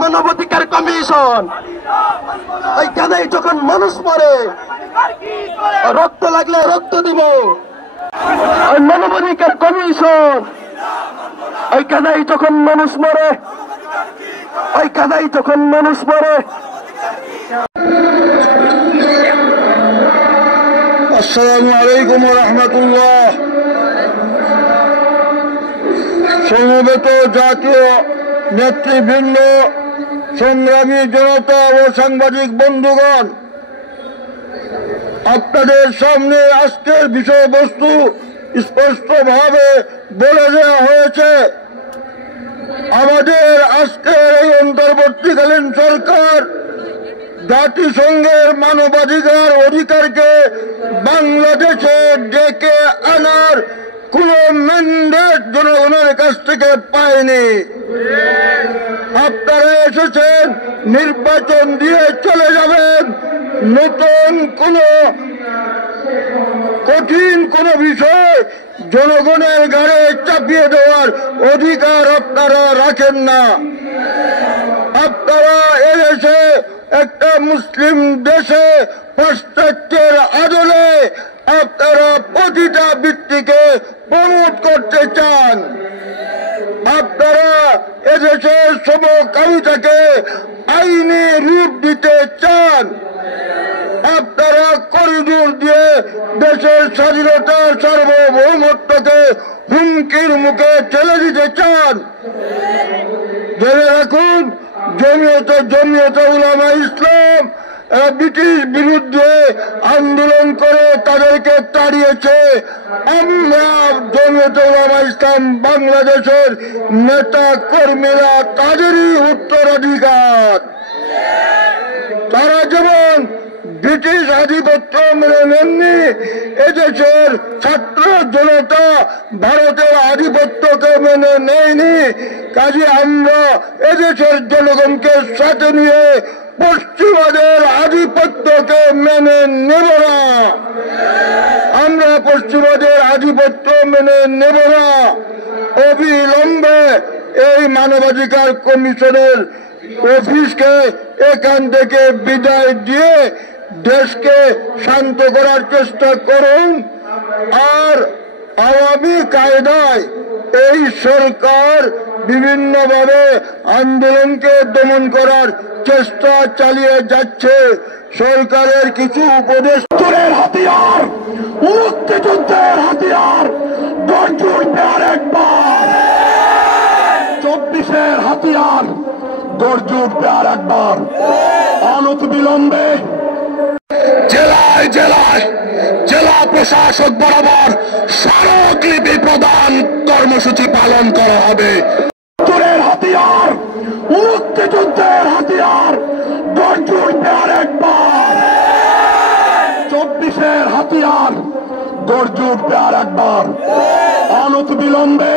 মানবাধিকার কমিশন এইখানে যখন মানুষ মরে রক্ত লাগলে রক্ত দিব মানবাধিকার কমিশন এইখানে যখন মানুষ মরে এইখানে যখন মানুষ মরে। আসসালামু আলাইকুম ওয়া রাহমাতুল্লাহ। সমবেত জাতীয় নেতৃবৃন্দ, সংগ্রামী জনতা ও সাংবাদিক বন্ধুগণ, আপনাদের সামনে আজকের বিষয়বস্তু স্পষ্টভাবে বলে দেওয়া হয়েছে। আমাদের আজকের এই অন্তর্বর্তীকালীন সরকার জাতিসংঘের মানবাধিকার অধিকারকে বাংলাদেশে ডেকে আনার কোন ম্যান্ডেট জনগণের কাছ থেকে পায়নি। আপনারা এসেছেন নির্বাচন দিয়ে চলে যাবেন, নতুন কোন কঠিন কোন বিষয় জনগণের ঘাড়ে চাপিয়ে দেওয়ার অধিকার আপনারা রাখেন না। আপনারা এদেশে একটা মুসলিম দেশে পাশ্চাত্যের আদলে আপনারা প্রতিটা ব্যক্তিকে প্রমোট করতে চান। আপনারা এদেশের সমকামিতাকে আইনি রূপ দিতে চান। আপনারা করিডোর দিয়ে দেশের স্বাধীনতা সার্বভৌমত্বকে হুমকির মুখে ঠেলে দিতে চান। জেনে রাখুন, জমিয়তে উলামা ইসলাম ব্রিটিশ বিরুদ্ধে আন্দোলন করে তাদেরকে তাড়িয়েছে। আমরা জমিয়তে উলামা ইসলাম বাংলাদেশের নেতা কর্মীরা তাদেরই উত্তরাধিকার। তারা যেমন ব্রিটিশ আধিপত্য মেনে নেননি, এদেশের ছাত্র জনতা ভারতের আধিপত্যকে মেনে নেয়নি। কাজে আমরা এদেশের জনগণকে সাথে নিয়ে পশ্চিমাদের আধিপত্যকে মেনে নেব না। আমরা পশ্চিমাদের আধিপত্য মেনে নেব না। অবিলম্বে এই মানবাধিকার কমিশনের অফিসকে এখান থেকে বিদায় দিয়ে দেশকে শান্ত করার চেষ্টা করুন। আর আওয়ামী কায়দায় এই সরকার বিভিন্নভাবে আন্দোলনকে দমন করার চেষ্টা চালিয়ে যাচ্ছে। সরকারের কিছু উপদেষ্টার হাতিয়ার, মুক্তিযুদ্ধের হাতিয়ার গর্জে উঠবে আরেকবার। 24-এর হাতিয়ার গর্জে উঠবে আরেকবার। অনতিবিলম্বে জেলায় জেলায় জেলা প্রশাসক বরাবর স্মারকলিপি প্রদান কর্মসূচি পালন করা হবে। হাতিয়ার, মুক্তিযুদ্ধের হাতিয়ার গর্জে উঠবে আরেকবার। 24-এর হাতিয়ার গর্জে উঠবে আরেকবার। অনতিবিলম্বে